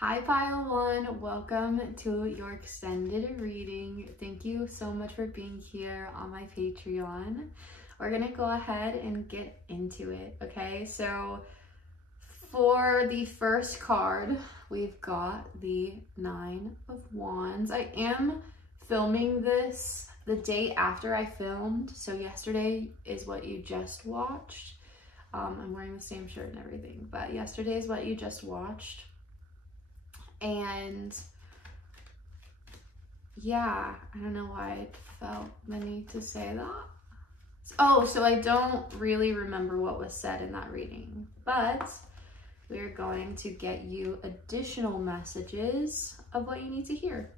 Hi Pile 1, welcome to your extended reading. Thank you so much for being here on my Patreon. We're gonna go ahead and get into it, okay? So for the first card, we've got the Nine of Wands. I am filming this the day after I filmed, so yesterday is what you just watched. I'm wearing the same shirt and everything, but yesterday is what you just watched. And yeah, I don't know why I felt the need to say that. Oh, so I don't really remember what was said in that reading, but we're going to get you additional messages of what you need to hear.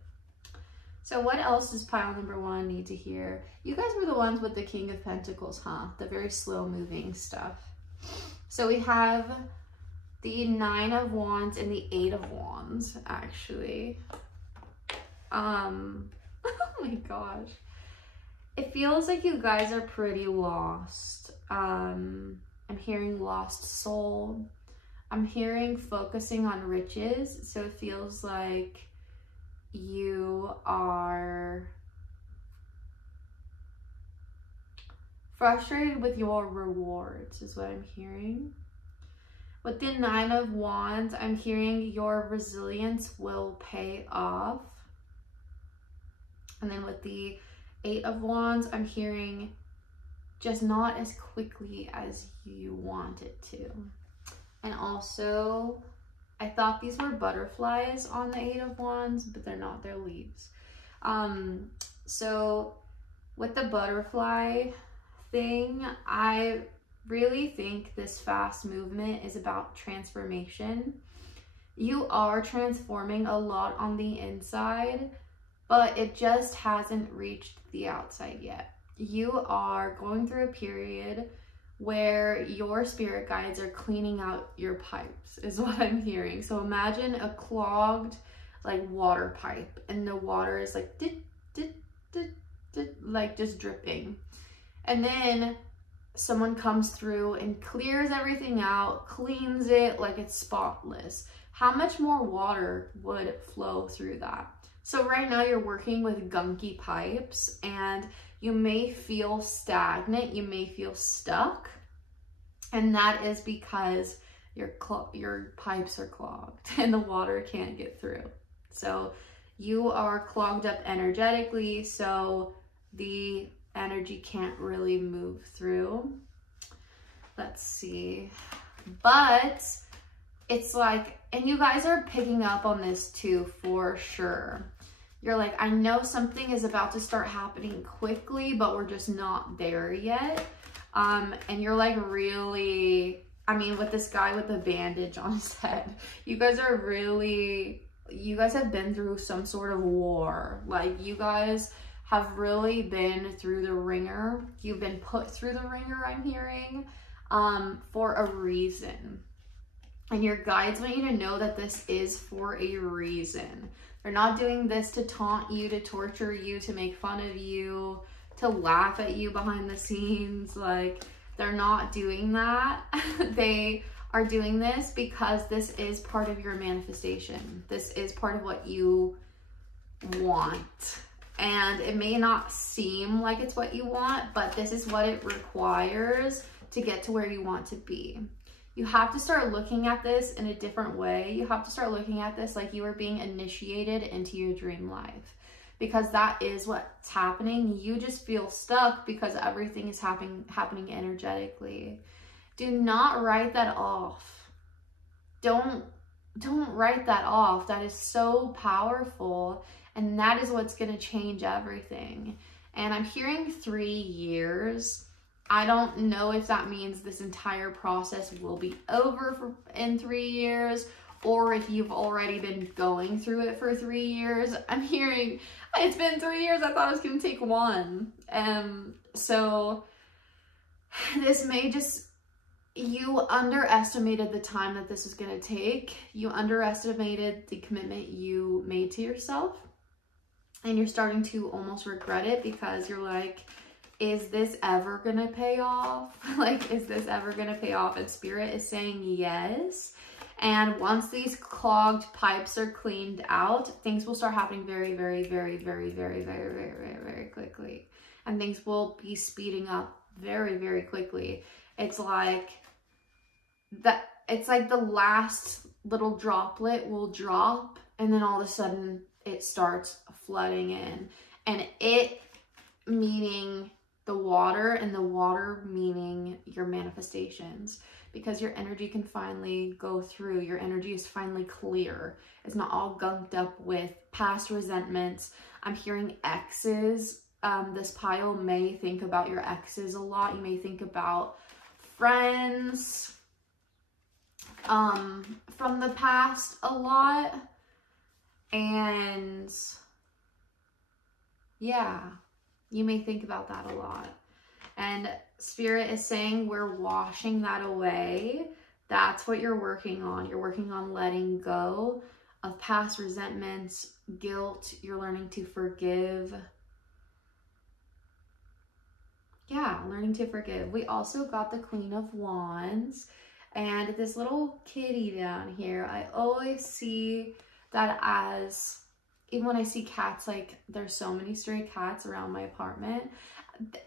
So what else does pile number 1 need to hear? You guys were the ones with the King of Pentacles, huh? The very slow moving stuff. So we have the Nine of Wands and the Eight of Wands, actually. Oh my gosh. It feels like you guys are pretty lost. I'm hearing lost soul. I'm hearing focusing on riches. So it feels like you are frustrated with your rewards, is what I'm hearing. With the Nine of Wands, I'm hearing your resilience will pay off. And then with the Eight of Wands, I'm hearing just not as quickly as you want it to. And also, I thought these were butterflies on the Eight of Wands, but they're not, they're leaves. So with the butterfly thing, I really think this fast movement is about transformation. You are transforming a lot on the inside, but it just hasn't reached the outside yet. You are going through a period where your spirit guides are cleaning out your pipes, is what I'm hearing. So imagine a clogged like water pipe, and the water is like like just dripping. And then someone comes through and clears everything out, cleans it like it's spotless. How much more water would flow through that? So right now you're working with gunky pipes and you may feel stagnant, you may feel stuck. And that is because your pipes are clogged and the water can't get through. So you are clogged up energetically, so the energy can't really move through. Let's see. But it's like, and you guys are picking up on this too, for sure. You're like, I know something is about to start happening quickly, but we're just not there yet. And you're like really, I mean, with this guy with the bandage on his head, you guys have been through some sort of war. Like you guys have really been through the ringer. You've been put through the ringer, I'm hearing, for a reason. And your guides want you to know that this is for a reason. They're not doing this to taunt you, to torture you, to make fun of you, to laugh at you behind the scenes. Like, they're not doing that. They are doing this because this is part of your manifestation. This is part of what you want. And it may not seem like it's what you want, but this is what it requires to get to where you want to be. You have to start looking at this in a different way. You have to start looking at this like you are being initiated into your dream life, because that is what's happening. You just feel stuck because everything is happening energetically. Do not write that off. Don't write that off. That is so powerful. And that is what's going to change everything. And I'm hearing 3 years. I don't know if that means this entire process will be over in 3 years, or if you've already been going through it for 3 years. I'm hearing, it's been 3 years. I thought it was going to take 1. So this may just, you underestimated the time that this is going to take. You underestimated the commitment you made to yourself. And you're starting to almost regret it because you're like, is this ever gonna pay off? Like, is this ever gonna pay off? And Spirit is saying yes. And once these clogged pipes are cleaned out, things will start happening very, very, very, very, very, very, very, very, very quickly. And things will be speeding up very, very quickly. It's like the last little droplet will drop, and then all of a sudden it starts flooding in. And it meaning the water, and the water meaning your manifestations. Because your energy can finally go through. Your energy is finally clear. It's not all gunked up with past resentments. I'm hearing exes. This pile may think about your exes a lot. You may think about friends from the past a lot. And yeah, you may think about that a lot. And Spirit is saying we're washing that away. That's what you're working on. You're working on letting go of past resentments, guilt. You're learning to forgive. Yeah, learning to forgive. We also got the Queen of Wands and this little kitty down here. I always see that as, even when I see cats, like there's so many stray cats around my apartment.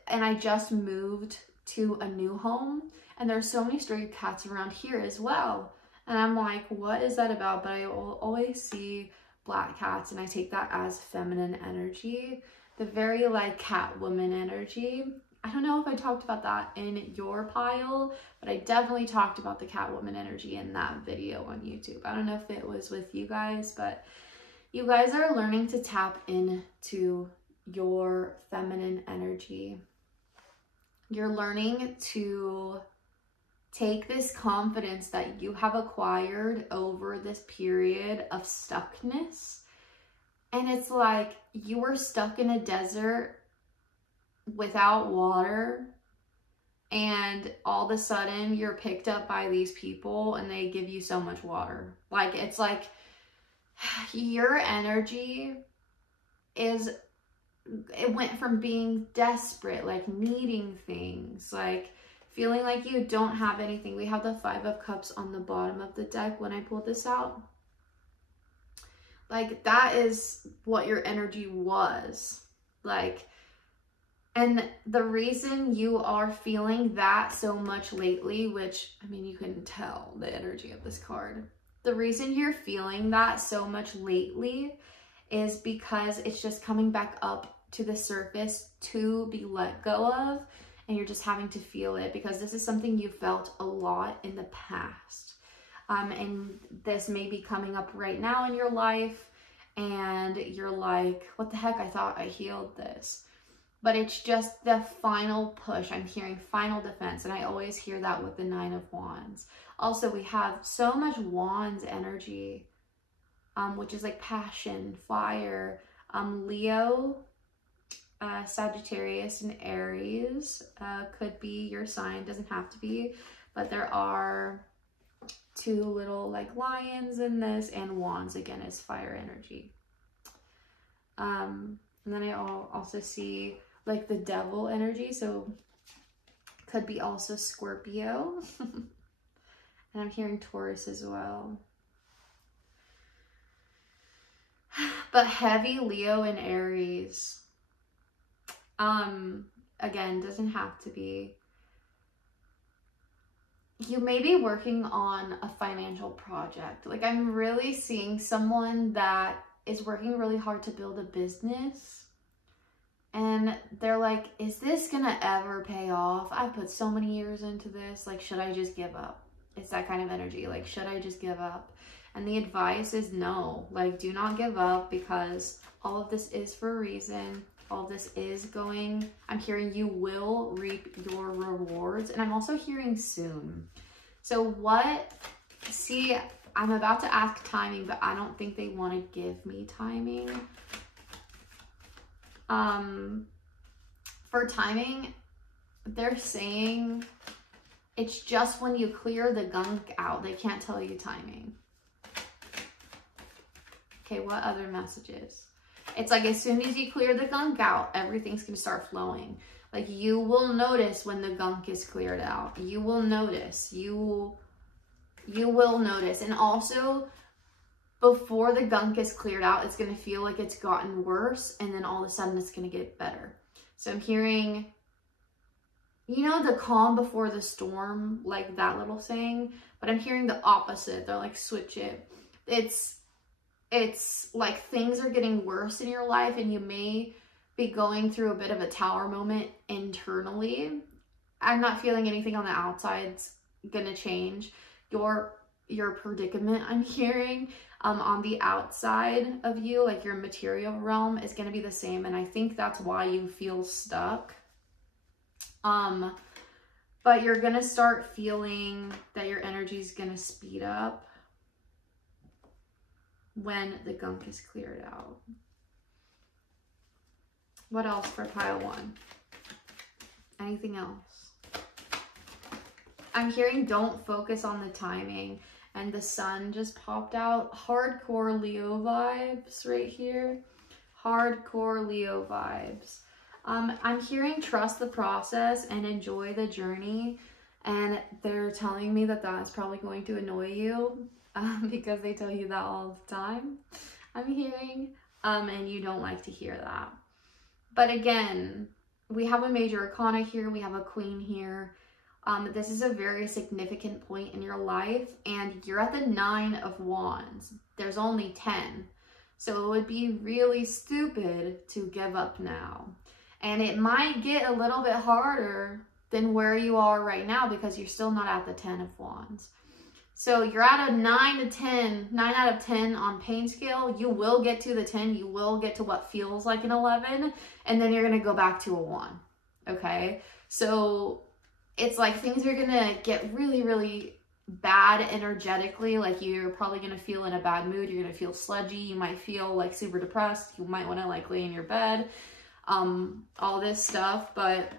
And I just moved to a new home and there's so many stray cats around here as well. And I'm like, what is that about? But I always see black cats and I take that as feminine energy, the very like Catwoman energy. I don't know if I talked about that in your pile, but I definitely talked about the Catwoman energy in that video on YouTube. I don't know if it was with you guys, but you guys are learning to tap into your feminine energy. You're learning to take this confidence that you have acquired over this period of stuckness. And it's like you were stuck in a desert without water, and all of a sudden you're picked up by these people and they give you so much water. Like, it's like your energy is, it went from being desperate, like needing things, like feeling like you don't have anything. We have the 5 of Cups on the bottom of the deck when I pulled this out. Like, that is what your energy was. Like, and the reason you are feeling that so much lately, which, I mean, you can tell the energy of this card. The reason you're feeling that so much lately is because it's just coming back up to the surface to be let go of, and you're just having to feel it because this is something you felt a lot in the past. And this may be coming up right now in your life, and you're like, what the heck, I thought I healed this. But it's just the final push. I'm hearing final defense, and I always hear that with the 9 of Wands. Also, we have so much Wands energy, which is like passion, fire, Leo, Sagittarius, and Aries could be your sign. Doesn't have to be, but there are 2 little like lions in this, and Wands again is fire energy. And then I also see like the devil energy, so could be also Scorpio. And I'm hearing Taurus as well. But heavy Leo and Aries. Again, doesn't have to be. You may be working on a financial project. Like, I'm really seeing someone that is working really hard to build a business. And they're like, is this gonna ever pay off? I put so many years into this. Like, should I just give up? It's that kind of energy. Like, should I just give up? And the advice is no. Like, do not give up, because all of this is for a reason. All of this is going, I'm hearing you will reap your rewards. And I'm also hearing soon. So what, see, I'm about to ask timing, but I don't think they want to give me timing. For timing, they're saying it's just when you clear the gunk out. They can't tell you timing. Okay, what other messages? It's like as soon as you clear the gunk out, everything's going to start flowing. Like, you will notice when the gunk is cleared out. You will notice. You You will notice. And also, before the gunk is cleared out, it's going to feel like it's gotten worse, and then all of a sudden it's going to get better. So I'm hearing, you know, the calm before the storm, like that little saying, but I'm hearing the opposite. They're like, switch it. It's like things are getting worse in your life, and you may be going through a bit of a tower moment internally. I'm not feeling anything on the outside's gonna change. Your predicament, I'm hearing, on the outside of you, like your material realm, is gonna be the same, and I think that's why you feel stuck. But you're gonna start feeling that your energy is gonna speed up when the gunk is cleared out. What else for pile 1? Anything else? I'm hearing don't focus on the timing, and the sun just popped out. Hardcore Leo vibes right here. Hardcore Leo vibes. I'm hearing trust the process and enjoy the journey, and they're telling me that that's probably going to annoy you because they tell you that all the time, I'm hearing, and you don't like to hear that. But again, we have a major arcana here, we have a queen here. This is a very significant point in your life, and you're at the 9 of Wands. There's only 10. So it would be really stupid to give up now. And it might get a little bit harder than where you are right now because you're still not at the 10 of Wands. So you're at a 9 to 10, 9 out of 10 on pain scale. You will get to the 10. You will get to what feels like an 11. And then you're going to go back to a 1. Okay? So it's like things are going to get really, really bad energetically. Like you're probably going to feel in a bad mood. You're going to feel sludgy. You might feel like super depressed. You might want to like lay in your bed. All this stuff. But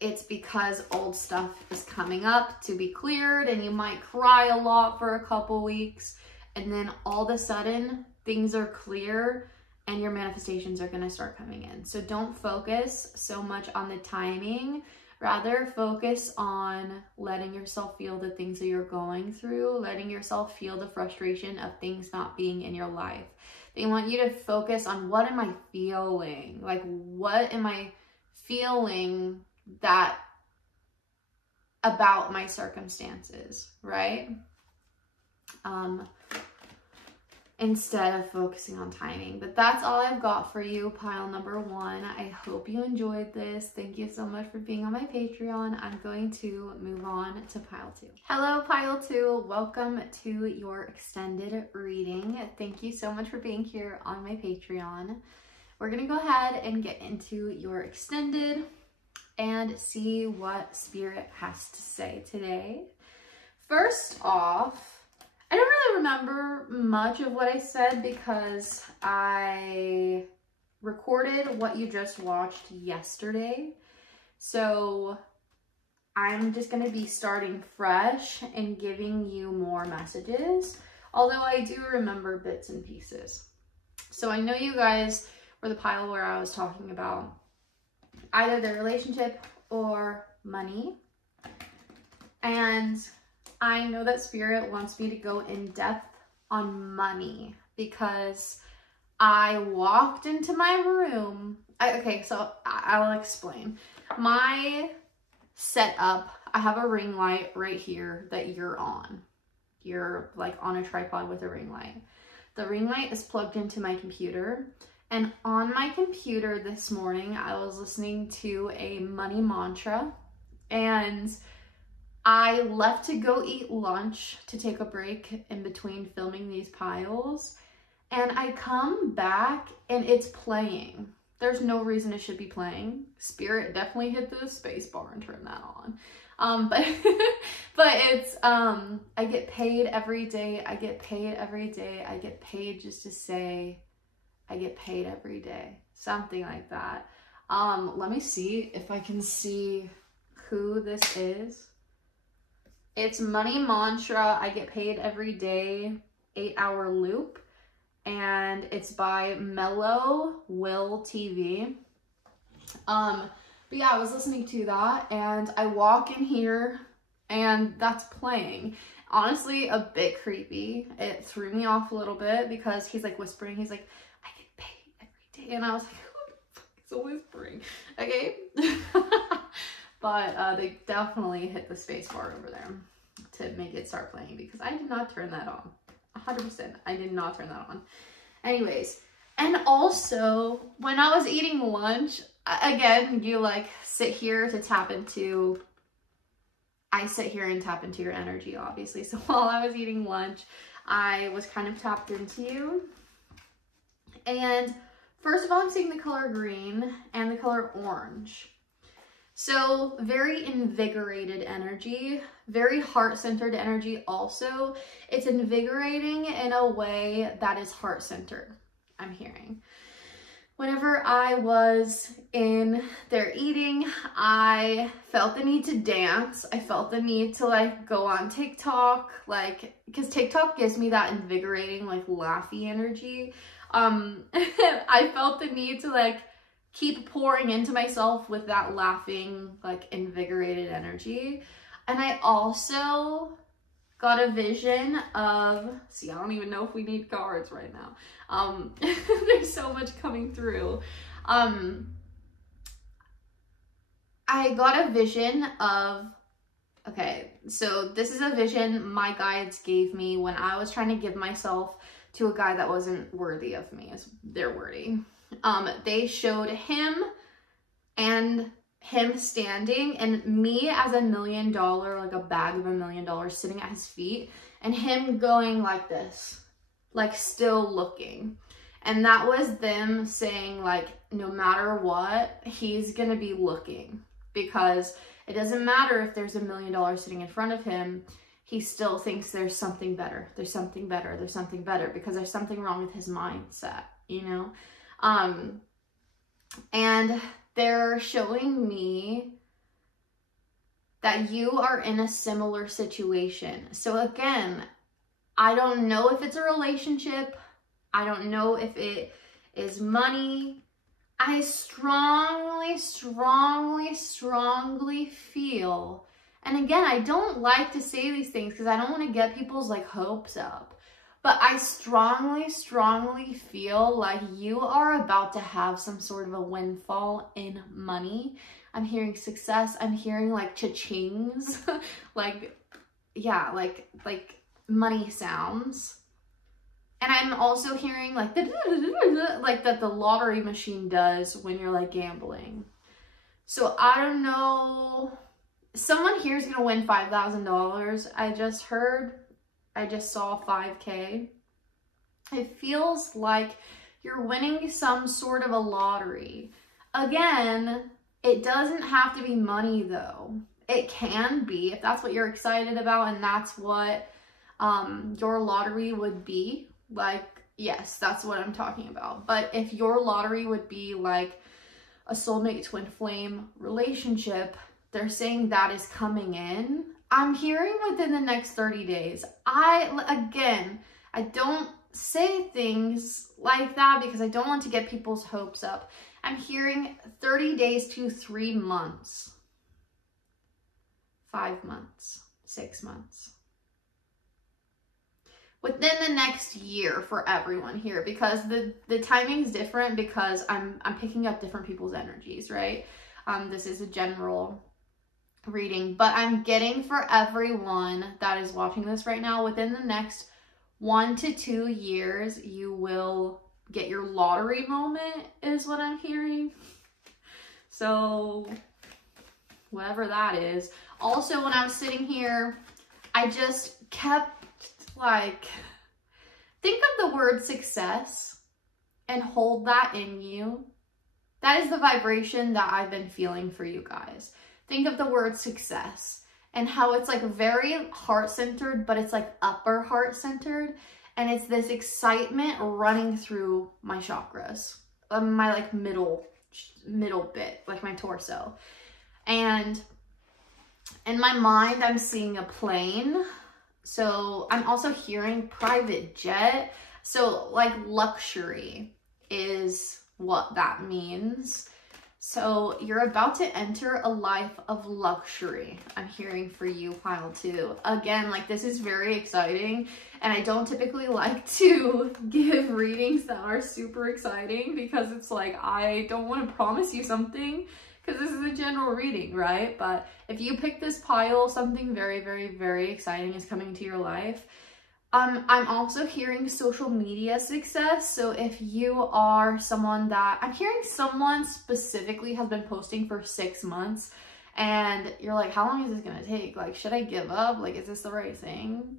it's because old stuff is coming up to be cleared, and you might cry a lot for a couple weeks, and then all of a sudden things are clear and your manifestations are going to start coming in. So don't focus so much on the timing, rather focus on letting yourself feel the things that you're going through, letting yourself feel the frustration of things not being in your life. They want you to focus on, what am I feeling? Like, what am I feeling that about my circumstances, right? Instead of focusing on timing. But that's all I've got for you, pile number 1. I hope you enjoyed this. Thank you so much for being on my Patreon. I'm going to move on to pile 2. Hello, pile 2. Welcome to your extended reading. Thank you so much for being here on my Patreon. We're gonna go ahead and get into your extended and see what Spirit has to say today. First off, I don't really remember much of what I said because I recorded what you just watched yesterday. So I'm just going to be starting fresh and giving you more messages, although I do remember bits and pieces. So I know you guys were the pile where I was talking about either their relationship or money. And I know that Spirit wants me to go in depth on money because I walked into my room. Okay, so I'll explain. My setup, I have a ring light right here that you're on. You're like on a tripod with a ring light. The ring light is plugged into my computer. And on my computer this morning, I was listening to a money mantra, and I left to go eat lunch to take a break in between filming these piles, and I come back and it's playing. There's no reason it should be playing. Spirit definitely hit the space bar and turned that on. But it's, I get paid every day. I get paid every day. I get paid just to say, I get paid every day, something like that. Let me see if I can see who this is. It's Money Mantra, I Get Paid Every Day, 8-hour loop. And it's by Mellow Will TV. But yeah, I was listening to that, and I walk in here and that's playing. Honestly, a bit creepy. It threw me off a little bit because he's like whispering. He's like, I get paid every day. And I was like, who the fuck is whispering? Okay. But they definitely hit the space bar over there to make it start playing because I did not turn that on. 100%. I did not turn that on. Anyways, and also when I was eating lunch, again, you like sit here to tap into, I sit here and tap into your energy, obviously. So while I was eating lunch, I was kind of tapped into you. And first of all, I'm seeing the color green and the color orange. So very invigorated energy, very heart-centered energy also. It's invigorating in a way that is heart-centered, I'm hearing. Whenever I was in there eating, I felt the need to dance. I felt the need to like go on TikTok, like, because TikTok gives me that invigorating, like laughy energy. I felt the need to like keep pouring into myself with that laughing, like invigorated energy. And I also got a vision of, see, I don't even know if we need cards right now. There's so much coming through. I got a vision of, okay, so this is a vision my guides gave me when I was trying to give myself to a guy that wasn't worthy of me, as their wording. They showed him and him standing and me as $1 million, like a bag of $1 million sitting at his feet, and him going like this, like still looking. And that was them saying like, no matter what, he's gonna be looking, because it doesn't matter if there's $1 million sitting in front of him, he still thinks there's something better, there's something better, there's something better, because there's something wrong with his mindset, you know? And they're showing me that you are in a similar situation. So again, I don't know if it's a relationship. I don't know if it is money. I strongly feel, and again, I don't like to say these things because I don't want to get people's like hopes up. But I strongly feel like you are about to have some sort of a windfall in money. I'm hearing success. I'm hearing like cha-chings, like, yeah, like money sounds. And I'm also hearing like like that the lottery machine does when you're like gambling. So I don't know. Someone here is going to win $5,000. I just heard. I just saw 5K. It feels like you're winning some sort of a lottery. Again, it doesn't have to be money though. It can be, if that's what you're excited about and that's what your lottery would be. Like, yes, that's what I'm talking about. But if your lottery would be like a soulmate twin flame relationship, they're saying that is coming in. I'm hearing within the next 30 days. Again, I don't say things like that because I don't want to get people's hopes up. I'm hearing 30 days to 3 months, 5 months, 6 months. Within the next year for everyone here, because the timing's different because I'm picking up different people's energies, right? This is a general reading, but I'm getting for everyone that is watching this right now, within the next 1 to 2 years, you will get your lottery moment, is what I'm hearing. So whatever that is. Also, when I was sitting here, I just kept like, think of the word success and hold that in you. That is the vibration that I've been feeling for you guys. Think of the word success and how it's like very heart-centered, but it's like upper heart-centered. And it's this excitement running through my chakras, my like middle bit, like my torso. And in my mind, I'm seeing a plane. So I'm also hearing private jet. So like luxury is what that means. So you're about to enter a life of luxury. I'm hearing for you, pile 2. Again, like this is very exciting, and I don't typically like to give readings that are super exciting because it's like, I don't want to promise you something because this is a general reading, right? But if you pick this pile, something very, very, very exciting is coming to your life. I'm also hearing social media success. So if you are someone that, I'm hearing someone specifically has been posting for 6 months and you're like, how long is this gonna take? Like, should I give up? Like, is this the right thing?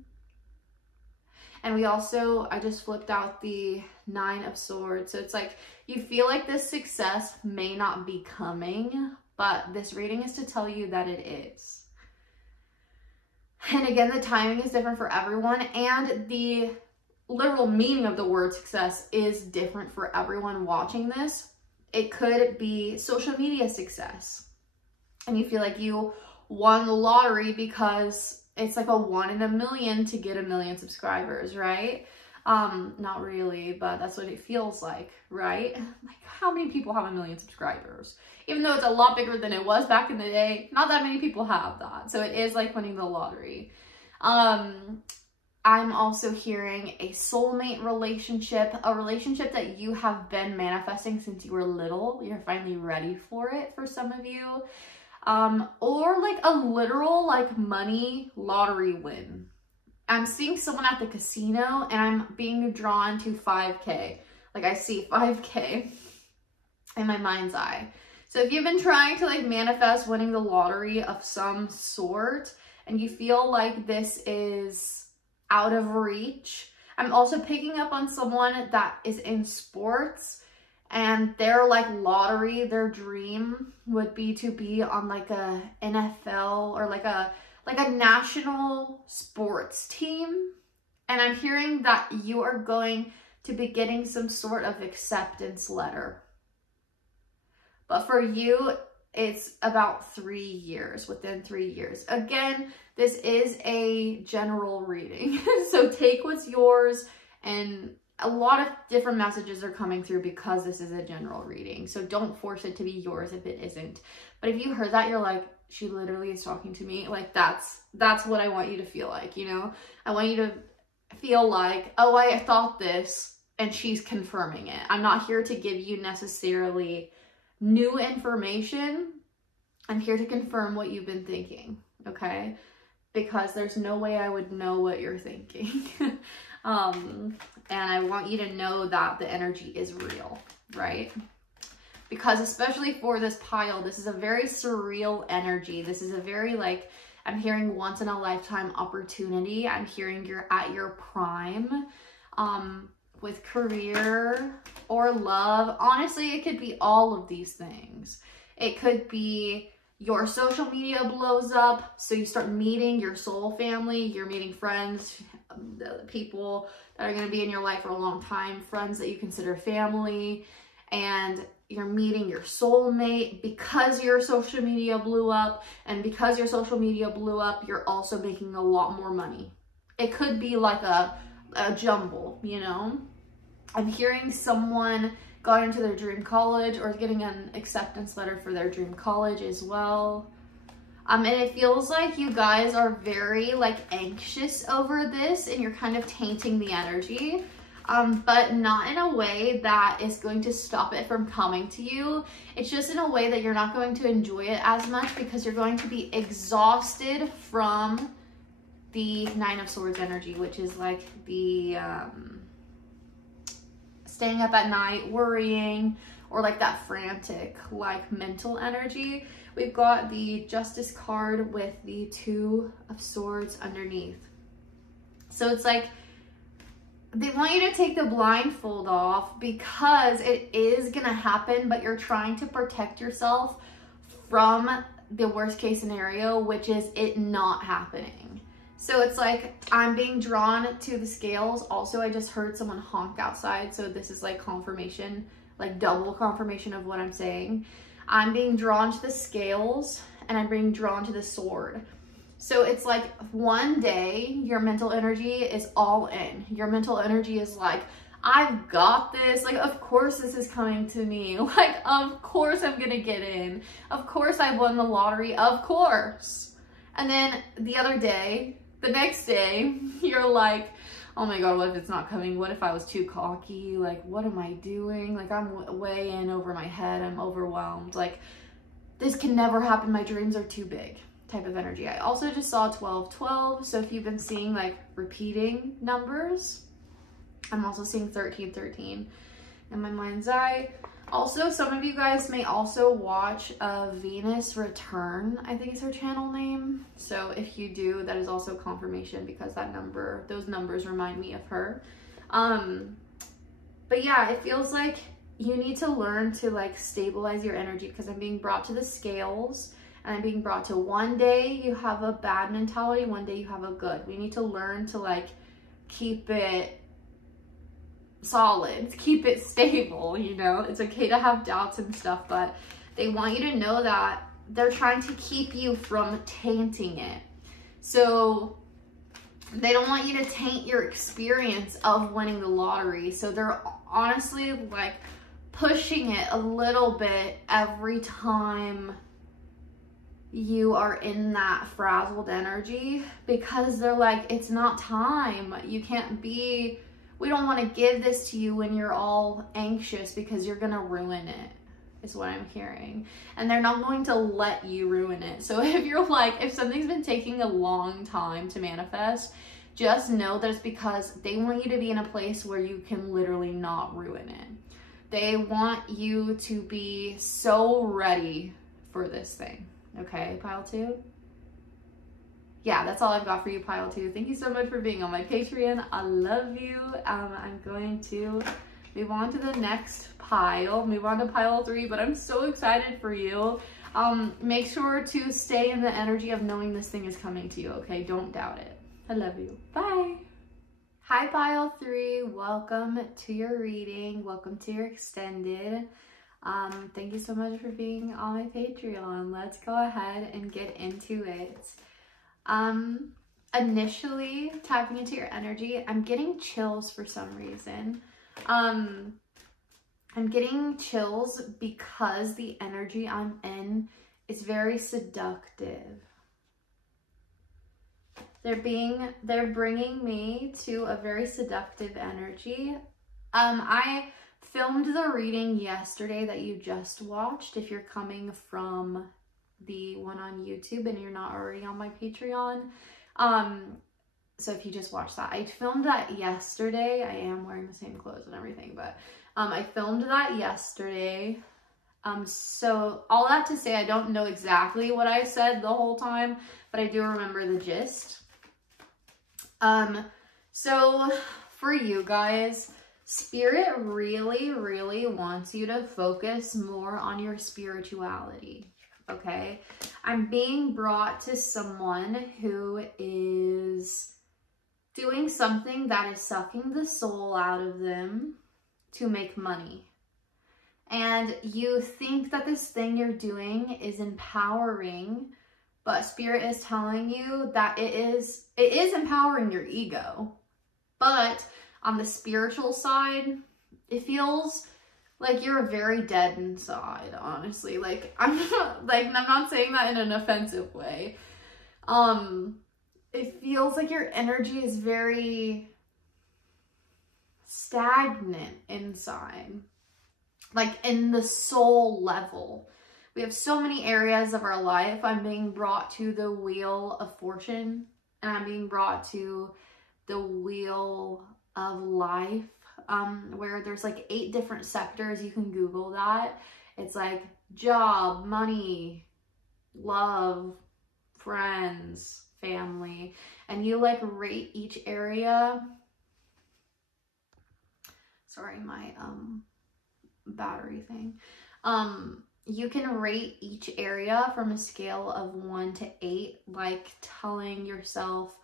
And we also, I just flipped out the 9 of Swords. So it's like, you feel like this success may not be coming, but this reading is to tell you that it is. And again, the timing is different for everyone, and the literal meaning of the word success is different for everyone watching this. It could be social media success, and you feel like you won the lottery because it's like a 1 in a million to get 1 million subscribers, right? Not really, but that's what it feels like, right? Like, how many people have 1 million subscribers? Even though it's a lot bigger than it was back in the day, not that many people have that. So it is like winning the lottery. I'm also hearing a soulmate relationship, a relationship that you have been manifesting since you were little. You're finally ready for it for some of you. Or like a literal like money lottery win. I'm seeing someone at the casino and I'm being drawn to 5K. Like I see 5K in my mind's eye. So if you've been trying to like manifest winning the lottery of some sort and you feel like this is out of reach, I'm also picking up on someone that is in sports and their like lottery, their dream would be to be on like a NFL or like a national sports team. And I'm hearing that you are going to be getting some sort of acceptance letter. But for you, it's about 3 years, within 3 years. Again, this is a general reading. So take what's yours, and a lot of different messages are coming through because this is a general reading. So don't force it to be yours if it isn't. But if you heard that, you're like, she literally is talking to me. Like that's what I want you to feel like, you know? I want you to feel like, oh, I thought this and she's confirming it. I'm not here to give you necessarily new information. I'm here to confirm what you've been thinking, okay? Because there's no way I would know what you're thinking. And I want you to know that the energy is real, right? Because especially for this pile, this is a very surreal energy. This is a very like, I'm hearing once in a lifetime opportunity. I'm hearing you're at your prime with career or love. Honestly, it could be all of these things. It could be your social media blows up, so you start meeting your soul family, you're meeting friends, the people that are going to be in your life for a long time, friends that you consider family, and you're meeting your soulmate because your social media blew up, and because your social media blew up, you're also making a lot more money. It could be like a jumble, you know? I'm hearing someone got into their dream college or getting an acceptance letter for their dream college as well. And it feels like you guys are very like anxious over this and you're kind of tainting the energy, but not in a way that is going to stop it from coming to you. It's just in a way that you're not going to enjoy it as much because you're going to be exhausted from the 9 of Swords energy, which is like the staying up at night, worrying, or like that frantic, like mental energy. We've got the Justice card with the 2 of Swords underneath. So it's like, they want you to take the blindfold off because it is gonna happen, but you're trying to protect yourself from the worst case scenario, which is it not happening. So it's like, I'm being drawn to the scales. Also, I just heard someone honk outside. So this is like confirmation, like double confirmation of what I'm saying. I'm being drawn to the scales and I'm being drawn to the sword. So it's like one day your mental energy is all in. Your mental energy is like, I've got this. Like, of course this is coming to me. Like, of course I'm gonna get in. Of course I won the lottery. Of course. And then the next day, you're like, oh my God, what if it's not coming? What if I was too cocky? Like, what am I doing? Like, I'm way in over my head. I'm overwhelmed. Like, this can never happen. My dreams are too big type of energy. I also just saw 1212. So if you've been seeing like repeating numbers, I'm also seeing 1313 in my mind's eye. Also, some of you guys may also watch Venus Return, I think is her channel name. So if you do, that is also confirmation because those numbers remind me of her. But yeah, it feels like you need to learn to like stabilize your energy because I'm being brought to the scales and I'm being brought to one day you have a bad mentality, one day you have a good. We need to learn to like keep it solid, keep it stable, you know. It's okay to have doubts and stuff, but they want you to know that they're trying to keep you from tainting it. So they don't want you to taint your experience of winning the lottery. So they're honestly like pushing it a little bit every time you are in that frazzled energy because they're like, it's not time. You can't be, we don't want to give this to you when you're all anxious because you're going to ruin it, is what I'm hearing. And they're not going to let you ruin it. So if you're like, if something's been taking a long time to manifest, just know that it's because they want you to be in a place where you can literally not ruin it. They want you to be so ready for this thing. Okay, pile 2? Yeah, that's all I've got for you, pile 2. Thank you so much for being on my Patreon. I love you. I'm going to move on to the next pile, move on to pile 3, but I'm so excited for you. Make sure to stay in the energy of knowing this thing is coming to you, okay? Don't doubt it. I love you. Bye. Hi, pile 3. Welcome to your reading. Welcome to your extended. Thank you so much for being on my Patreon. Let's go ahead and get into it. Initially tapping into your energy, I'm getting chills for some reason. I'm getting chills because the energy I'm in is very seductive. They're bringing me to a very seductive energy. I filmed the reading yesterday that you just watched. If you're coming from the one on YouTube and you're not already on my Patreon, so if you just watched that, I filmed that yesterday. I am wearing the same clothes and everything, but I filmed that yesterday. So all that to say, I don't know exactly what I said the whole time, but I do remember the gist. So for you guys, Spirit really, really wants you to focus more on your spirituality, okay? I'm being brought to someone who is doing something that is sucking the soul out of them to make money. And you think that this thing you're doing is empowering, but Spirit is telling you that it is empowering your ego. But on the spiritual side, it feels like you're very dead inside, honestly. Like, I'm not saying that in an offensive way. It feels like your energy is very stagnant inside, like in the soul level. We have so many areas of our life. I'm being brought to the Wheel of Fortune, and I'm being brought to the Wheel of Life, where there's like 8 different sectors. You can Google that. It's like job, money, love, friends, family, and you like rate each area. Sorry, my battery thing. You can rate each area from a scale of 1 to 8, like telling yourself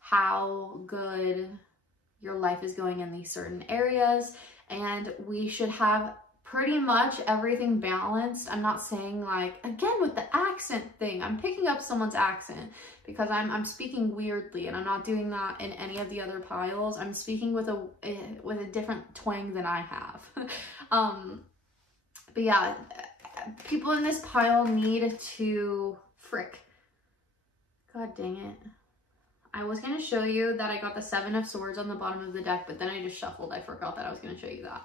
how good your life is going in these certain areas. And we should have pretty much everything balanced. I'm not saying like, again with the accent thing, I'm picking up someone's accent because I'm speaking weirdly, and I'm not doing that in any of the other piles. I'm speaking with a different twang than I have. But yeah, people in this pile need to God dang it. I was going to show you that I got the 7 of Swords on the bottom of the deck, but then I just shuffled. I forgot that I was going to show you that.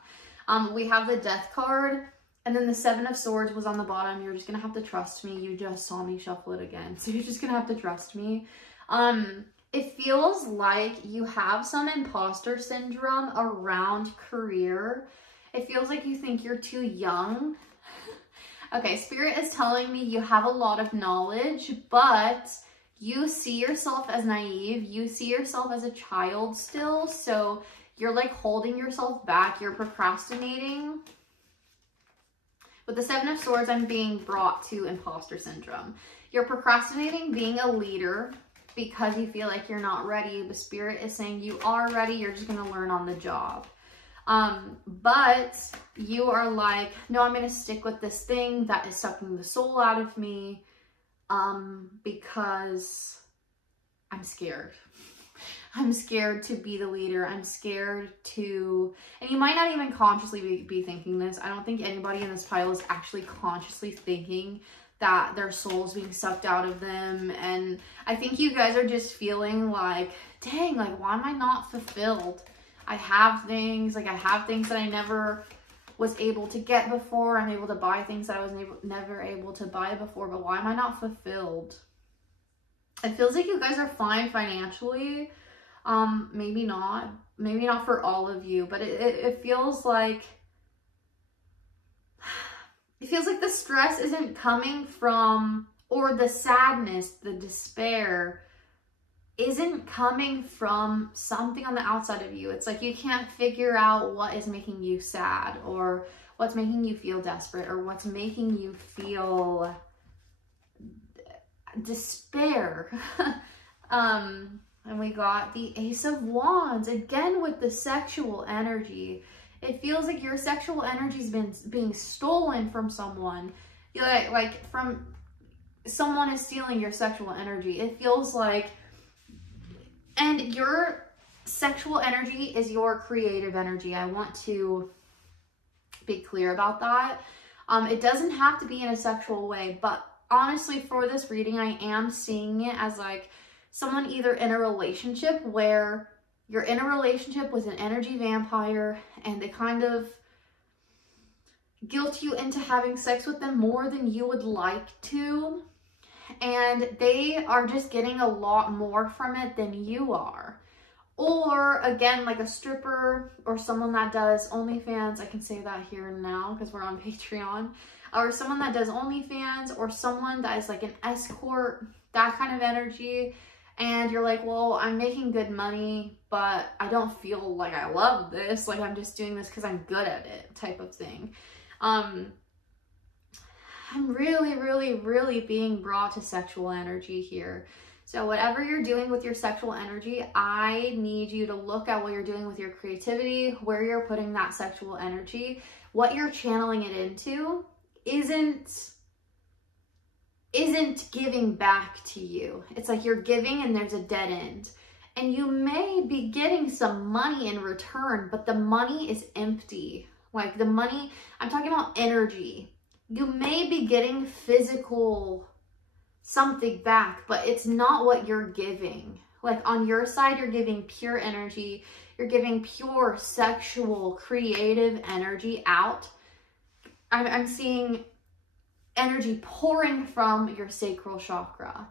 We have the Death card, and then the 7 of Swords was on the bottom. You're just going to have to trust me. You just saw me shuffle it again, so you're just going to have to trust me. It feels like you have some imposter syndrome around career. It feels like you think you're too young. Okay, Spirit is telling me you have a lot of knowledge, but you see yourself as naive. You see yourself as a child still. So you're like holding yourself back. You're procrastinating. With the 7 of Swords, I'm being brought to imposter syndrome. You're procrastinating being a leader because you feel like you're not ready. But Spirit is saying you are ready. You're just going to learn on the job. But you are like, no, I'm going to stick with this thing that is sucking the soul out of me. Because I'm scared. I'm scared to be the leader. I'm scared to, and you might not even consciously be thinking this. I don't think anybody in this pile is actually consciously thinking that their soul's being sucked out of them. And I think you guys are just feeling like, dang, like, why am I not fulfilled? I have things that I never was able to get before. I'm able to buy things that I was never able to buy before, but why am I not fulfilled? It feels like you guys are fine financially. Maybe not for all of you, but it feels like the stress isn't coming from, or the sadness, the despair isn't coming from something on the outside of you. It's like you can't figure out what is making you sad, or what's making you feel desperate, or what's making you feel despair. And we got the Ace of Wands again with the sexual energy. It feels like your sexual energy's been being stolen from someone. Like from someone is stealing your sexual energy. It feels like, and your sexual energy is your creative energy. I want to be clear about that. It doesn't have to be in a sexual way, but honestly, for this reading, I am seeing it as like someone either in a relationship where you're in a relationship with an energy vampire and they kind of guilt you into having sex with them more than you would like to. And they are just getting a lot more from it than you are. Or again, like a stripper or someone that does OnlyFans. I can say that here now because we're on Patreon. Or someone that does OnlyFans, or someone that is like an escort, that kind of energy. And you're like, well, I'm making good money, but I don't feel like I love this. Like I'm just doing this because I'm good at it, type of thing. I'm really being brought to sexual energy here. So whatever you're doing with your sexual energy, I need you to look at what you're doing with your creativity, where you're putting that sexual energy, what you're channeling it into isn't giving back to you. It's like you're giving and there's a dead end. And you may be getting some money in return, but the money is empty. Like the money, I'm talking about energy. You may be getting physical something back, but it's not what you're giving. Like on your side, you're giving pure energy. You're giving pure sexual, creative energy out. I'm seeing energy pouring from your sacral chakra.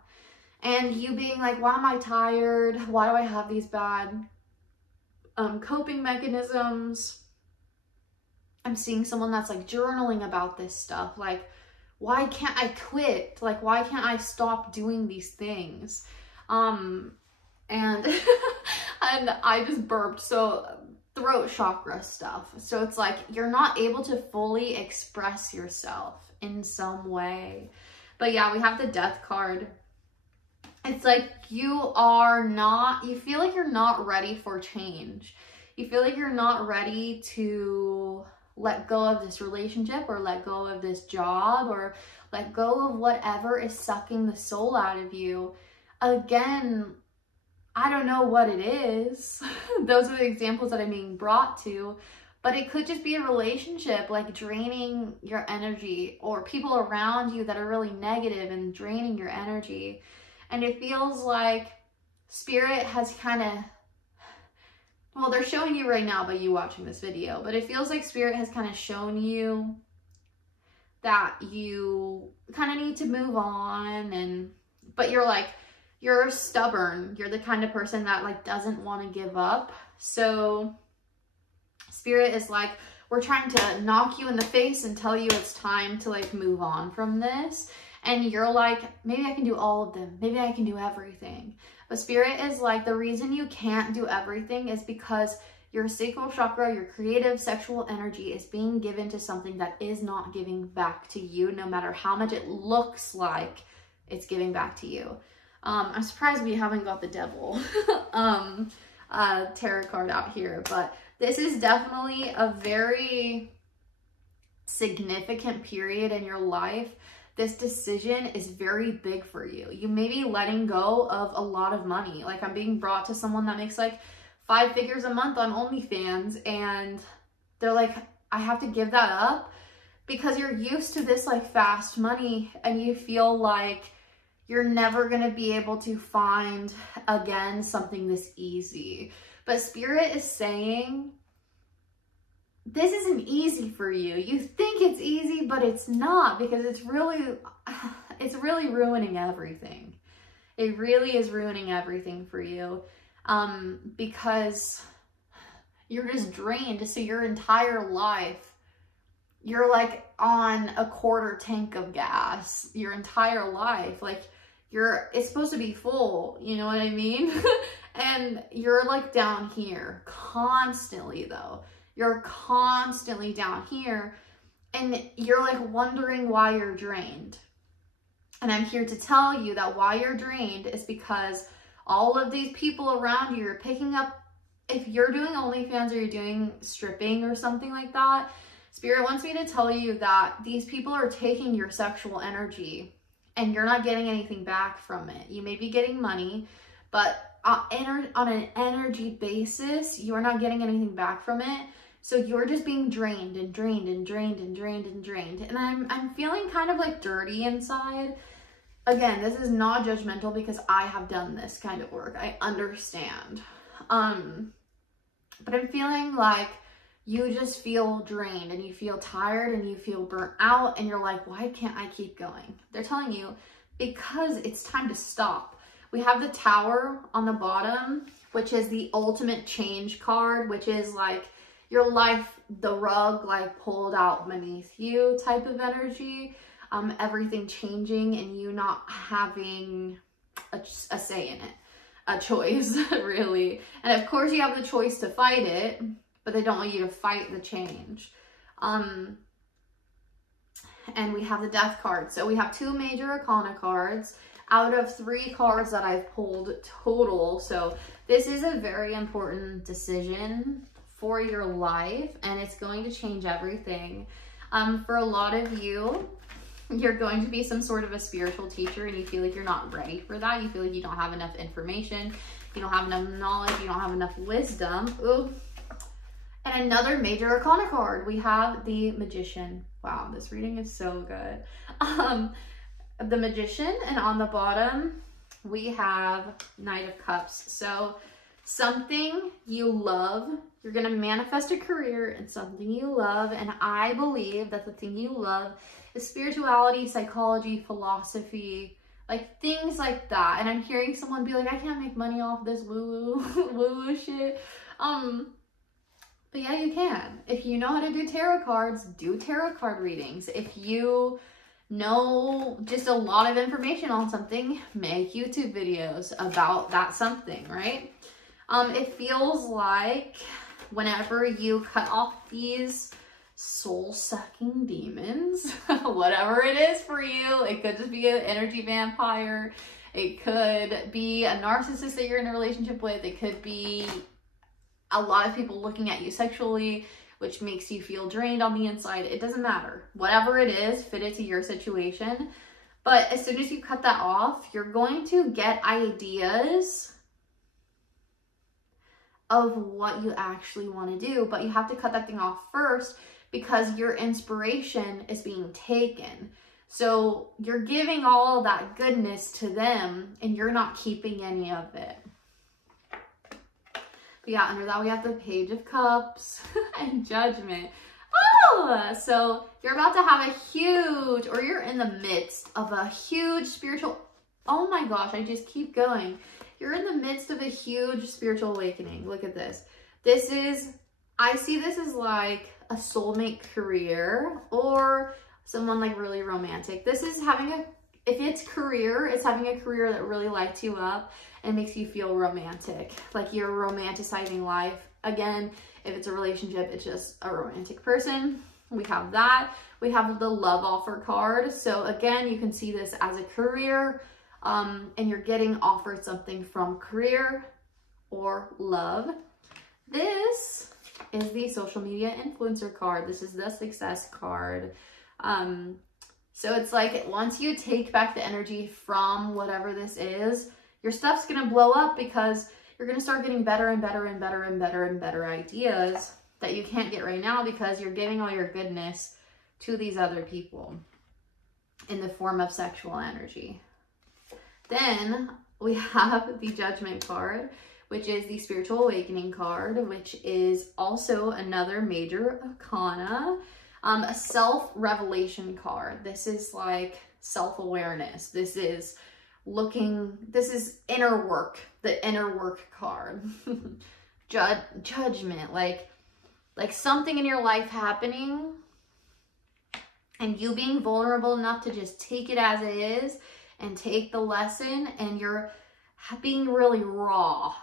And you being like, why am I tired? Why do I have these bad coping mechanisms? I'm seeing someone that's like journaling about this stuff. Like, why can't I quit? Like, why can't I stop doing these things? And and I just burped. So throat chakra stuff. So it's like you're not able to fully express yourself in some way. But yeah, we have the Death card. It's like you feel like you're not ready for change. You feel like you're not ready to let go of this relationship, or let go of this job, or let go of whatever is sucking the soul out of you. Again, I don't know what it is. Those are the examples that I'm being brought to. But it could just be a relationship like draining your energy, or people around you that are really negative and draining your energy. And it feels like Spirit has kind of, well, they're showing you right now by you watching this video, but it feels like Spirit has kind of shown you that you kind of need to move on, but you're stubborn. You're the kind of person that like doesn't want to give up. So Spirit is like, we're trying to knock you in the face and tell you it's time to like move on from this. And you're like, maybe I can do all of them. Maybe I can do everything. But Spirit is like, the reason you can't do everything is because your sacral chakra, your creative sexual energy is being given to something that is not giving back to you, no matter how much it looks like it's giving back to you. I'm surprised we haven't got the Devil tarot card out here, but this is definitely a very significant period in your life. This decision is very big for you. You may be letting go of a lot of money. Like, I'm being brought to someone that makes like 5 figures a month on OnlyFans, and they're like, I have to give that up because you're used to this like fast money, and you feel like you're never going to be able to find again something this easy. But Spirit is saying, this isn't easy for you. You think it's easy, but it's not, because it's really ruining everything. It really is ruining everything for you, because you're just drained. So your entire life, you're like on a quarter tank of gas your entire life. Like, it's supposed to be full, you know what I mean? And you're like down here constantly though. You're constantly down here, and you're like wondering why you're drained. And I'm here to tell you that why you're drained is because all of these people around you are picking up. If you're doing OnlyFans or you're doing stripping or something like that, Spirit wants me to tell you that these people are taking your sexual energy and you're not getting anything back from it. You may be getting money, but on an energy basis, you're not getting anything back from it. So you're just being drained and drained and drained and drained and drained. And I'm feeling kind of like dirty inside. Again, this is not judgmental because I have done this kind of work. I understand. But I'm feeling like you just feel drained and you feel tired and you feel burnt out, and you're like, why can't I keep going? They're telling you because it's time to stop. We have the Tower on the bottom, which is the ultimate change card, which is like your life, the rug like pulled out beneath you type of energy. Everything changing and you not having a say in it, a choice, really. And of course you have the choice to fight it, but they don't want you to fight the change. And we have the Death card. So we have 2 major arcana cards out of 3 cards that I've pulled total. So this is a very important decision for your life, and it's going to change everything. For a lot of you, you're going to be some sort of a spiritual teacher, and you feel like you're not ready for that. You feel like you don't have enough information, you don't have enough knowledge, you don't have enough wisdom. Ooh. And another major arcana card, we have the Magician. Wow, this reading is so good. The Magician, and on the bottom we have Knight of Cups. So something you love, you're going to manifest a career in something you love, and I believe that the thing you love is spirituality, psychology, philosophy, like things like that. And I'm hearing someone be like, I can't make money off this woo-woo shit. But yeah, you can. If you know how to do tarot cards, do tarot card readings. If you know just a lot of information on something, make YouTube videos about that something, right? It feels like whenever you cut off these soul-sucking demons, whatever it is for you, it could just be an energy vampire, it could be a narcissist that you're in a relationship with, it could be a lot of people looking at you sexually, which makes you feel drained on the inside. It doesn't matter. Whatever it is, fit it to your situation. But as soon as you cut that off, you're going to get ideas of what you actually want to do, but you have to cut that thing off first because your inspiration is being taken. So you're giving all that goodness to them and you're not keeping any of it. But yeah, under that we have the Page of Cups and Judgment. Oh, so you're about to have a huge, or you're in the midst of a huge spiritual, oh my gosh, I just keep going. You're in the midst of a huge spiritual awakening. Look at this. This is, I see this as like a soulmate career or someone like really romantic. This is having a, if it's career, it's having a career that really lights you up and makes you feel romantic. Like you're romanticizing life. Again, if it's a relationship, it's just a romantic person. We have that. We have the Love Offer card. So again, you can see this as a career. And you're getting offered something from career or love. This is the social media influencer card. This is the success card. So it's like once you take back the energy from whatever this is, your stuff's gonna blow up because you're gonna start getting better and better and better and better and better ideas that you can't get right now because you're giving all your goodness to these other people in the form of sexual energy. Then we have the Judgment card, which is the Spiritual Awakening card, which is also another major arcana, a self-revelation card. This is like self-awareness. This is looking, this is inner work, the inner work card. Judgment, like something in your life happening and you being vulnerable enough to just take it as it is and take the lesson, and you're being really raw.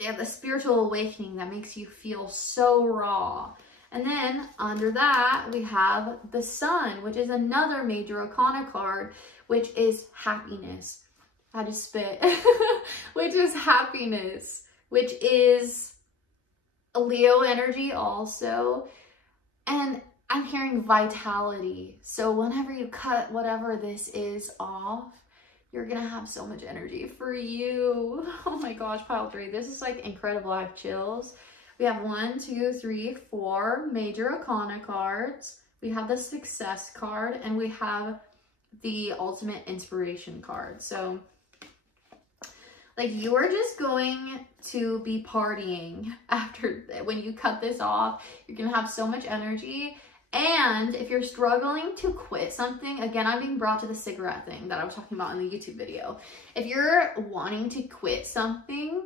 You have the spiritual awakening that makes you feel so raw. And then under that, we have the Sun, which is another major arcana card, which is happiness. I just spit. Which is happiness, which is a Leo energy also. And I'm hearing vitality. So whenever you cut whatever this is off, you're gonna have so much energy for you. Oh my gosh, pile 3. This is like incredible. I have chills. We have 1, 2, 3, 4 major arcana cards. We have the Success card and we have the Ultimate Inspiration card. So like you are just going to be partying after, when you cut this off, you're gonna have so much energy. And if you're struggling to quit something, again, I'm being brought to the cigarette thing that I was talking about in the YouTube video. If you're wanting to quit something,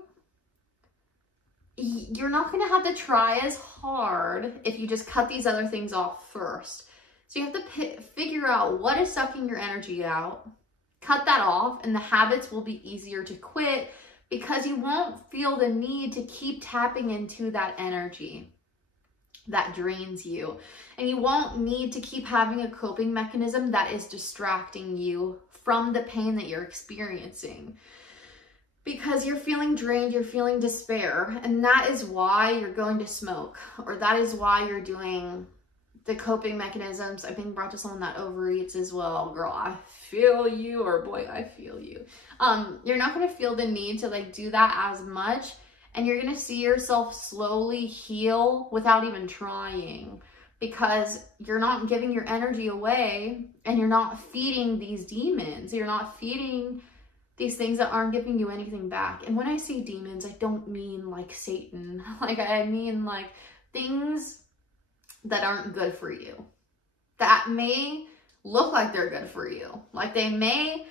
you're not going to have to try as hard if you just cut these other things off first. So you have to figure out what is sucking your energy out, cut that off, and the habits will be easier to quit because you won't feel the need to keep tapping into that energy that drains you, and you won't need to keep having a coping mechanism that is distracting you from the pain that you're experiencing because you're feeling drained, you're feeling despair, and that is why you're going to smoke, or that is why you're doing the coping mechanisms. I'm being brought to someone that overeats as well. Girl, I feel you, or boy, I feel you. You're not going to feel the need to like do that as much. And you're going to see yourself slowly heal without even trying because you're not giving your energy away and you're not feeding these demons. You're not feeding these things that aren't giving you anything back. And when I say demons, I don't mean like Satan. Like I mean like things that aren't good for you, that may look like they're good for you. Like they may,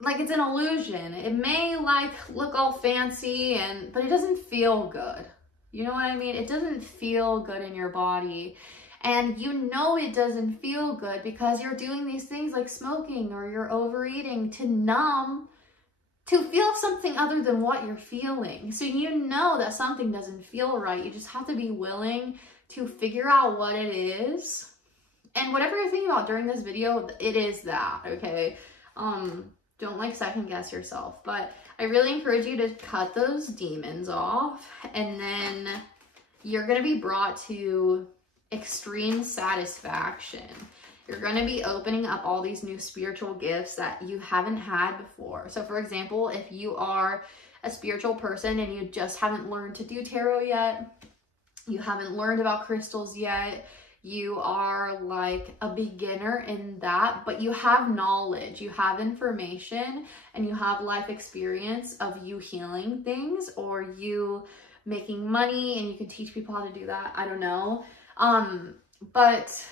like it's an illusion. It may like look all fancy but it doesn't feel good. You know what I mean? It doesn't feel good in your body. And you know it doesn't feel good because you're doing these things like smoking or you're overeating to numb, to feel something other than what you're feeling. So you know that something doesn't feel right. You just have to be willing to figure out what it is. And whatever you're thinking about during this video, it is that, okay? Don't like second guess yourself, but I really encourage you to cut those demons off and then you're going to be brought to extreme satisfaction. You're going to be opening up all these new spiritual gifts that you haven't had before. So for example, if you are a spiritual person and you just haven't learned to do tarot yet, you haven't learned about crystals yet, you are like a beginner in that, but you have knowledge, you have information, and you have life experience of you healing things or you making money, and you can teach people how to do that. I don't know. But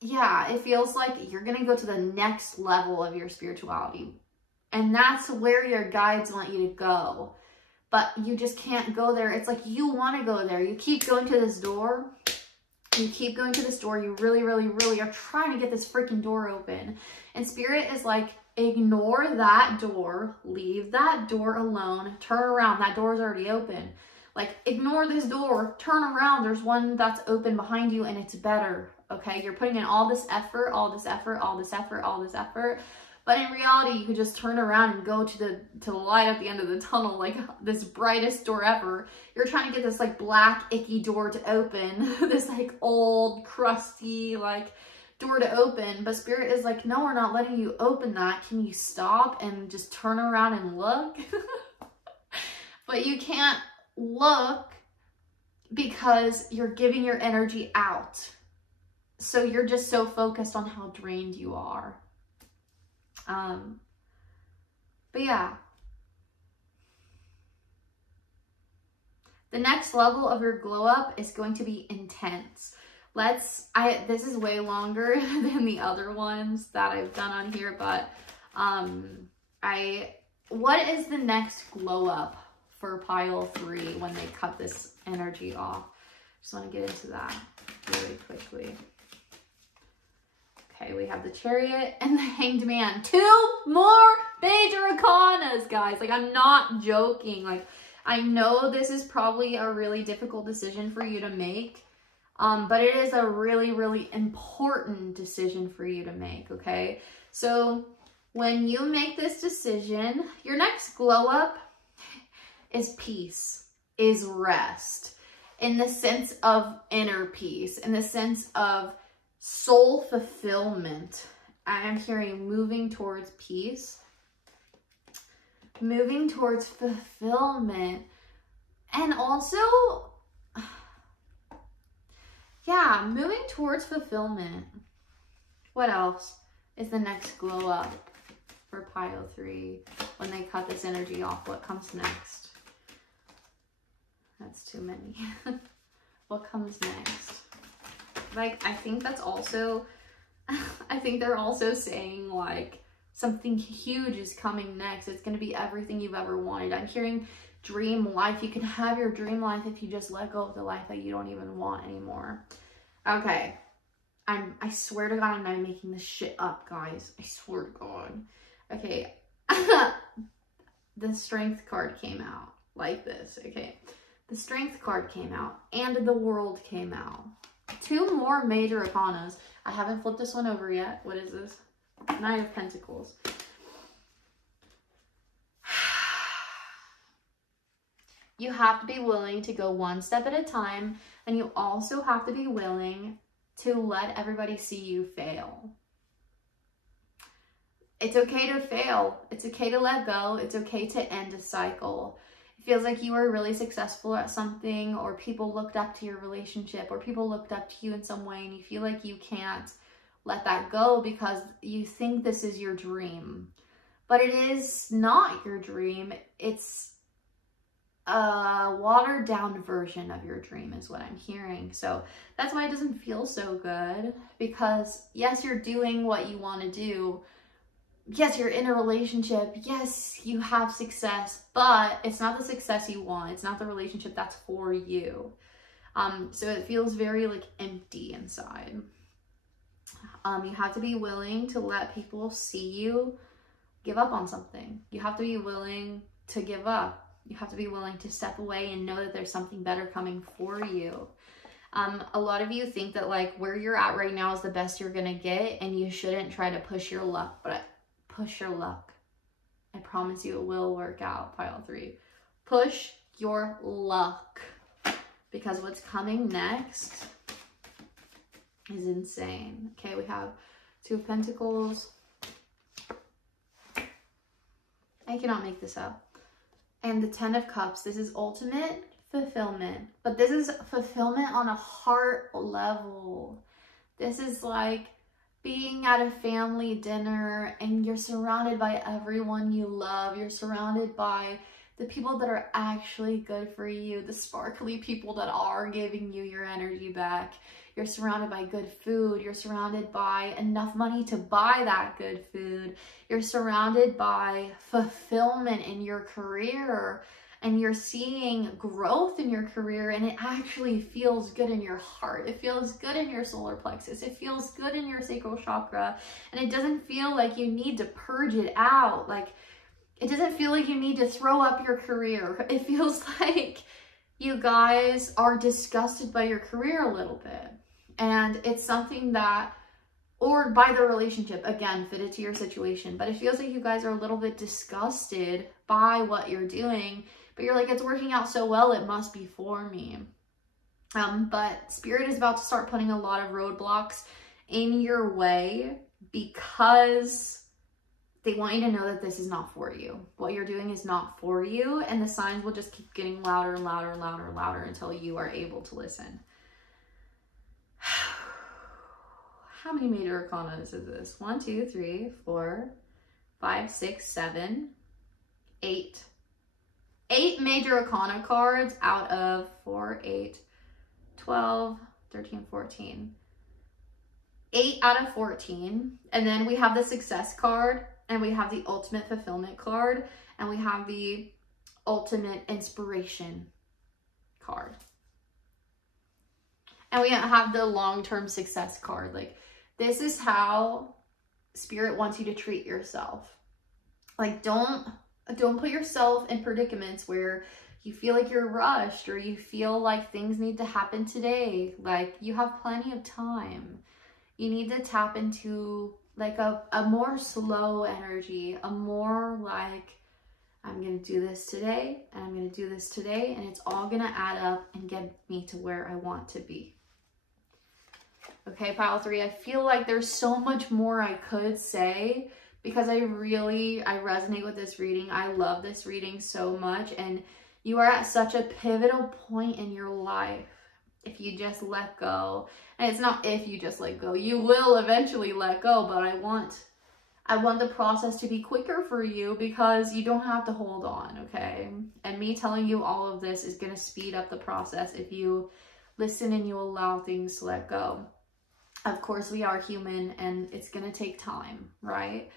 yeah, it feels like you're going to go to the next level of your spirituality. And that's where your guides want you to go. But you just can't go there. It's like you want to go there. You keep going to this door. You keep going to this door. You really, really, really are trying to get this freaking door open. And Spirit is like, ignore that door. Leave that door alone. Turn around. That door is already open. Like, ignore this door. Turn around. There's one that's open behind you and it's better. Okay? You're putting in all this effort, all this effort, all this effort, all this effort. But in reality, you could just turn around and go to the light at the end of the tunnel, like this brightest door ever. You're trying to get this like black, icky door to open, this like old, crusty, like door to open. But Spirit is like, no, we're not letting you open that. Can you stop and just turn around and look? But you can't look because you're giving your energy out. So you're just so focused on how drained you are. But yeah, the next level of your glow up is going to be intense. This is way longer than the other ones that I've done on here, but, what is the next glow up for pile 3 when they cut this energy off? Just want to get into that really quickly. Okay, we have the Chariot and the Hanged Man. 2 more major arcanas, guys. Like, I'm not joking. Like, I know this is probably a really difficult decision for you to make, but it is a really, really important decision for you to make, okay? So, when you make this decision, your next glow up is peace, is rest, in the sense of inner peace, in the sense of soul fulfillment. I'm hearing moving towards peace, moving towards fulfillment, and also, yeah, moving towards fulfillment. What else is the next glow up for pile 3 when they cut this energy off? What comes next? That's too many. What comes next? Like, I think that's also, I think they're also saying like something huge is coming next. It's going to be everything you've ever wanted. I'm hearing dream life. You can have your dream life if you just let go of the life that you don't even want anymore. Okay. I swear to God, I'm not making this shit up, guys. I swear to God. Okay. The Strength card came out like this. Okay. The Strength card came out and the World came out. 2 more major arcanas. I haven't flipped this one over yet. What is this? Knight of Pentacles. You have to be willing to go one step at a time, and you also have to be willing to let everybody see you fail. It's okay to fail. It's okay to let go. It's okay to end a cycle. Feels like you were really successful at something, or people looked up to your relationship, or people looked up to you in some way, and you feel like you can't let that go because you think this is your dream. But it is not your dream. It's a watered down version of your dream is what I'm hearing. So that's why it doesn't feel so good, because yes, you're doing what you want to do. Yes, you're in a relationship. Yes, you have success, but it's not the success you want. It's not the relationship that's for you. So it feels very like empty inside. You have to be willing to let people see you give up on something. You have to be willing to give up. You have to be willing to step away and know that there's something better coming for you. A lot of you think that like where you're at right now is the best you're gonna get, and you shouldn't try to push your luck, but push your luck. I promise you it will work out, pile 3. Push your luck. Because what's coming next is insane. Okay, we have Two of Pentacles. I cannot make this up. And the Ten of Cups. This is ultimate fulfillment. But this is fulfillment on a heart level. This is like being at a family dinner and you're surrounded by everyone you love. You're surrounded by the people that are actually good for you, the sparkly people that are giving you your energy back. You're surrounded by good food. You're surrounded by enough money to buy that good food. You're surrounded by fulfillment in your career, and you're seeing growth in your career, and it actually feels good in your heart. It feels good in your solar plexus. It feels good in your sacral chakra, and it doesn't feel like you need to purge it out. Like, it doesn't feel like you need to throw up your career. It feels like you guys are disgusted by your career a little bit. And it's something that, or by the relationship, again, fit it to your situation. But it feels like you guys are a little bit disgusted by what you're doing. But you're like, it's working out so well, it must be for me. But Spirit is about to start putting a lot of roadblocks in your way because they want you to know that this is not for you. What you're doing is not for you, and the signs will just keep getting louder and louder and louder and louder until you are able to listen. How many major arcanas is this? 1, 2, 3, 4, 5, 6, 7, 8. 8 major arcana cards out of 4, 8, 12, 13, 14. 8 out of 14. And then we have the Success card, and we have the Ultimate Fulfillment card, and we have the Ultimate Inspiration card. And we have the Long-Term Success card. Like, this is how Spirit wants you to treat yourself. Like, don't put yourself in predicaments where you feel like you're rushed or you feel like things need to happen today. Like, you have plenty of time. You need to tap into like a more slow energy, a more like, I'm going to do this today, and I'm going to do this today, and it's all going to add up and get me to where I want to be. Okay, pile 3, I feel like there's so much more I could say because I resonate with this reading. I love this reading so much, and you are at such a pivotal point in your life. If you just let go, and it's not if you just let go, you will eventually let go, but I want the process to be quicker for you because you don't have to hold on, okay? And me telling you all of this is going to speed up the process if you listen and you allow things to let go. Of course, we are human and it's going to take time, right?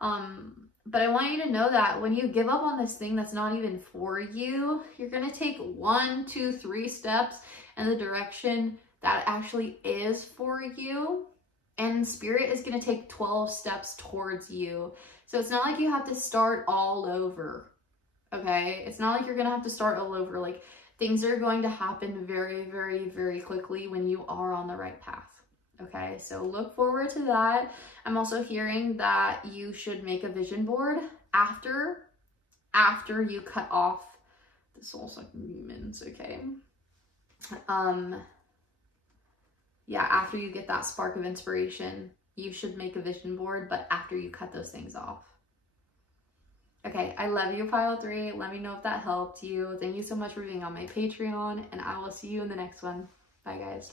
But I want you to know that when you give up on this thing that's not even for you, you're going to take 1, 2, 3 steps in the direction that actually is for you. And Spirit is going to take 12 steps towards you. So it's not like you have to start all over, okay? It's not like you're going to have to start all over. Like, things are going to happen very, very, very quickly when you are on the right path, okay? So look forward to that. I'm also hearing that you should make a vision board after you cut off the soul-sucking demons, okay? Yeah, after you get that spark of inspiration, you should make a vision board, but after you cut those things off. Okay, I love you, pile 3. Let me know if that helped you. Thank you so much for being on my Patreon, and I will see you in the next one. Bye, guys.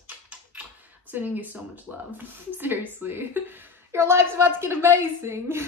I'm sending you so much love. Seriously. Your life's about to get amazing.